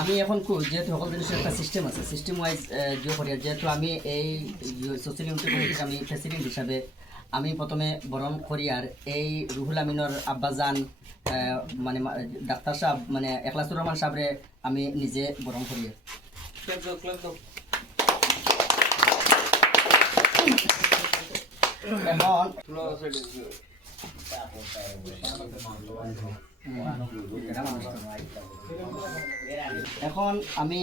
আমি এখন যেহেতু সকল জিনিসের একটা সিস্টেম আছে, সিস্টেম ওয়াইজ করি। যেহেতু আমি এই সোশ্যাল ইউনিটি কমিটির আমি প্রেসিডেন্ট হিসাবে আমি প্রথমে বরণ করি। আর এই রুহুল আমিনর আব্বাজান মানে ডাক্তার সাহেব মানে এখলাসুর রহমান সাহেবরে আমি নিজে বরণ করি। এখন আমি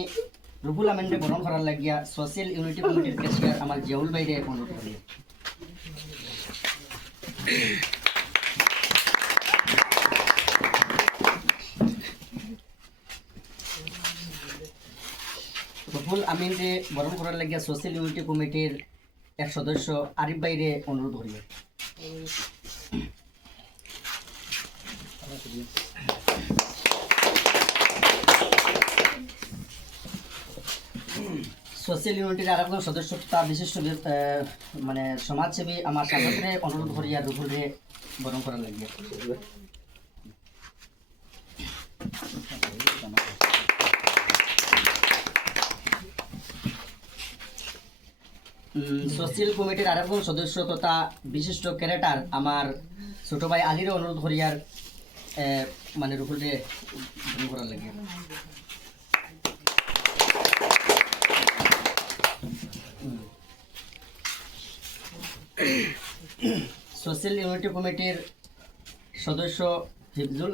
রুহুল আমিনরে বরণ করার লাগিয়া সোশ্যাল ইউনিটি কমিটির ক্যাশিয়ার আমার জিয়াউল ভাইরে অনুরোধ করি। রুহুল আমিনরে বরণ করার লাগিয়া সোশ্যাল ইউনিটি কমিটির এক সদস্য আরিফ ভাইরে অনুরোধ করি। সোশ্যাল ইউনিটির আর একজন সদস্য তা বিশিষ্ট মানে সমাজসেবী আমার সাথে অনুরোধ করি আর রুহুলরে বরণ করার লাগিয়ে। সোশ্যাল কমিটির আর একজন সদস্য তথা বিশিষ্ট ক্যারেটার আমার ছোট ভাই আলীর অনুরোধ করি আর মানে রুহুলরে বরণ করার লাগিয়ে। সোশ্যাল ইউনিটি কমিটির সদস্য হিফজুল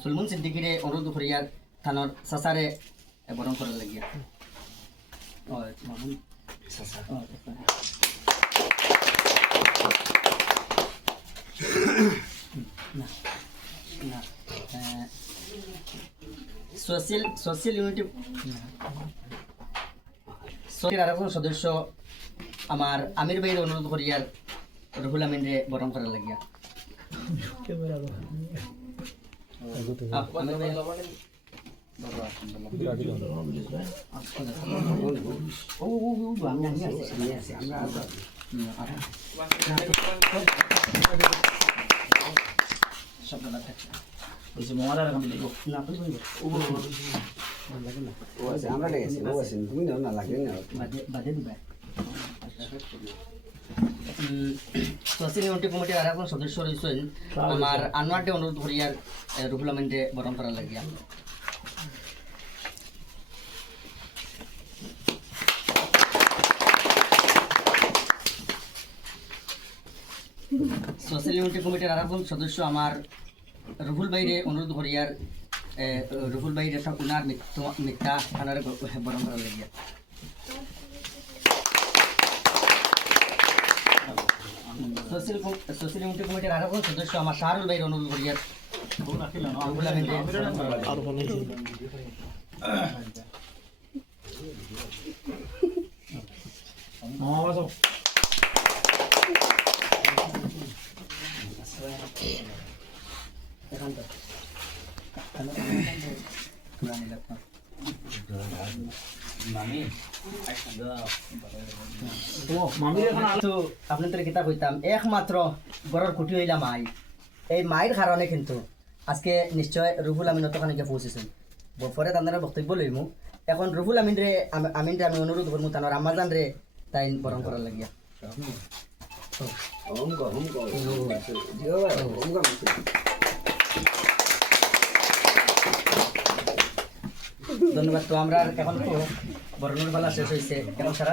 সুলমুন সিদ্দিকিরে অনুরোধ করিয়ার থানার সাসারে বরণ করার লাগিয়া। সোশ্যাল ইউনিটি আর একজন সদস্য আমার আমির ভাইয়ের অনুরোধ করিয়ার রুহুল আমিনরে বরণ করার লাগিয়া। সোশ্যাল ইউনিটি কমিটির আর একজন সদস্য রয়েছেন আমার আনোয়ারকে অনুরোধ করি আর রুহুল আমিনকে বরণ করার লাগিয়া। সোশ্যাল ইউনিটি কমিটির আর একজন সদস্য আমার রুহুল ভাইরে অনুরোধ করি আর রুহুল ভাইয়ের একটা উনার মিথ্যা থানার বরণ করার লাগিয়া। সোশ্যাল ইউনিটি কমিটির আর একজন সদস্য আমার শাহরুল ভাইয়ের অনুরোধ করি আর রুহুল আমিনকে আপনাদের কিতাব হইতাম একমাত্র গড়ের খুঁটি হইলাম মাই। এই মায়ের কারণে কিন্তু আজকে নিশ্চয় রুহুল আমিন অতখানি গিয়ে পৌঁছেছেন। পরে তাদের বক্তব্য লইমু। এখন রুহুল আমিনরে আমি অনুরোধ করবো তানোর আমাজান রে তাই বরণ করার লাগিয়া। ধন্যবাদ। তো আমরা এখন বরণের বেলা শেষ হয়েছে, এখন সারা